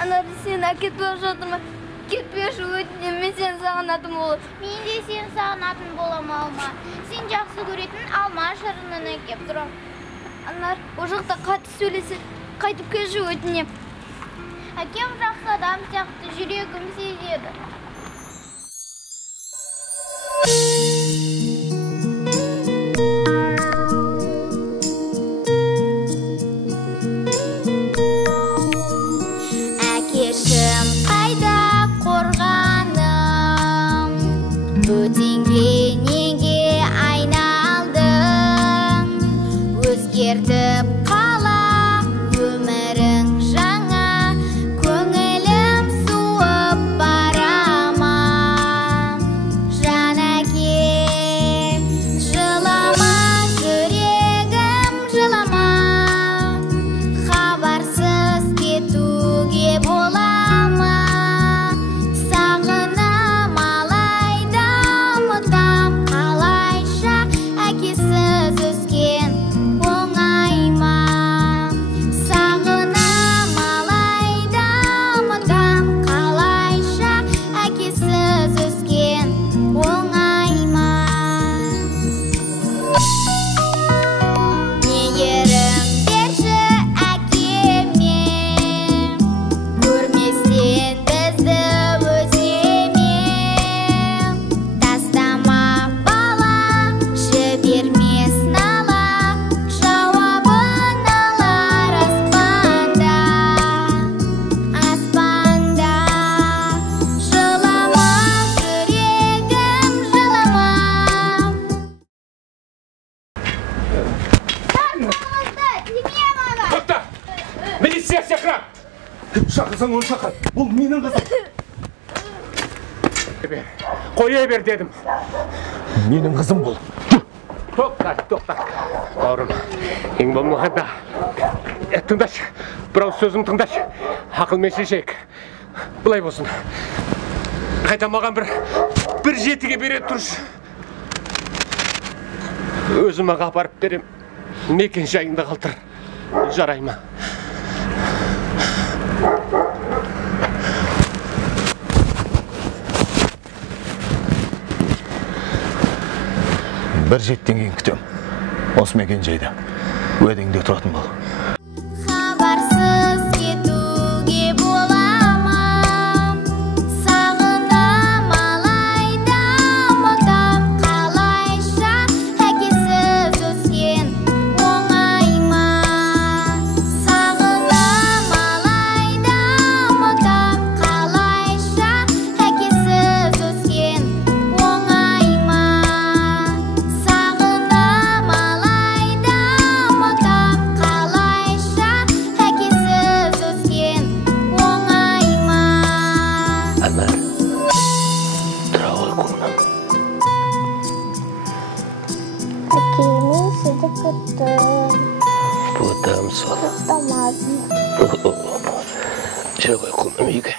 Ana sen ketip yaşadırma. Ketip ötünüm, men sen sağınatım olur. Men de sen sağınatım bolam alma. Sen жақсы көретін алма шарынан әкеп тұрам. Anar, o жақта қатты сөйлесе, қайтып келші өтінем. Әкем жақсы адам сияқты жүрегім сезеді. Әкешім қайда қорғаным, бөтенге неге айналдың, өзгертіп қала өмірің жаңа, көңілім суып барама. Жан әке, жылама, жүрегім жылама, хабарсыз кетуге болама. Сағынам алайда ұмытам қалайша, әкесіз өскен оңай ма. Сағынам алайда ұмытам қалайша, әкесіз өскен оңай ма. Мейірім берші әкеме, көрместен бізді өземе. Тастама бала, жіберме сынала, жауабын алар аспанда. Аспанда жылама, жүрегім жылама. Тоқта! Милиция шақыр! Шақырсаң оны шақыр. Бұл менің қызым. Қоя бер дедім. Менің қызым бұл. Тоқта. Бауырым, ең болмағанда. Тыңдашы, бірау сөзім тыңдашы. Ақылмен шешейік. Бұлай болсын. Қайта маған бір жетіге бере тұршы. Өзім аға апарып берем. Мекен жайында қалтыр. Жарай ма? Бір жеттен кейін күтем. Осы мекен жайда. Өдеңде тұратын бол. Хабарсыз кетуге болама. Сағынам алайда ұмытам қалайша, әкесіз өскен оңай ма. Сағынам алайда ұмытам қалайша, әкесіз өскен оңай ма. Сағынам алайда ұмытам қалайша, әкесіз өскен оңай ма. Әмір, тұра ғой қолынан. Әкеме сізді күттім. Бұдам сол. Тамадым. Жүр ғой қолынан үйге.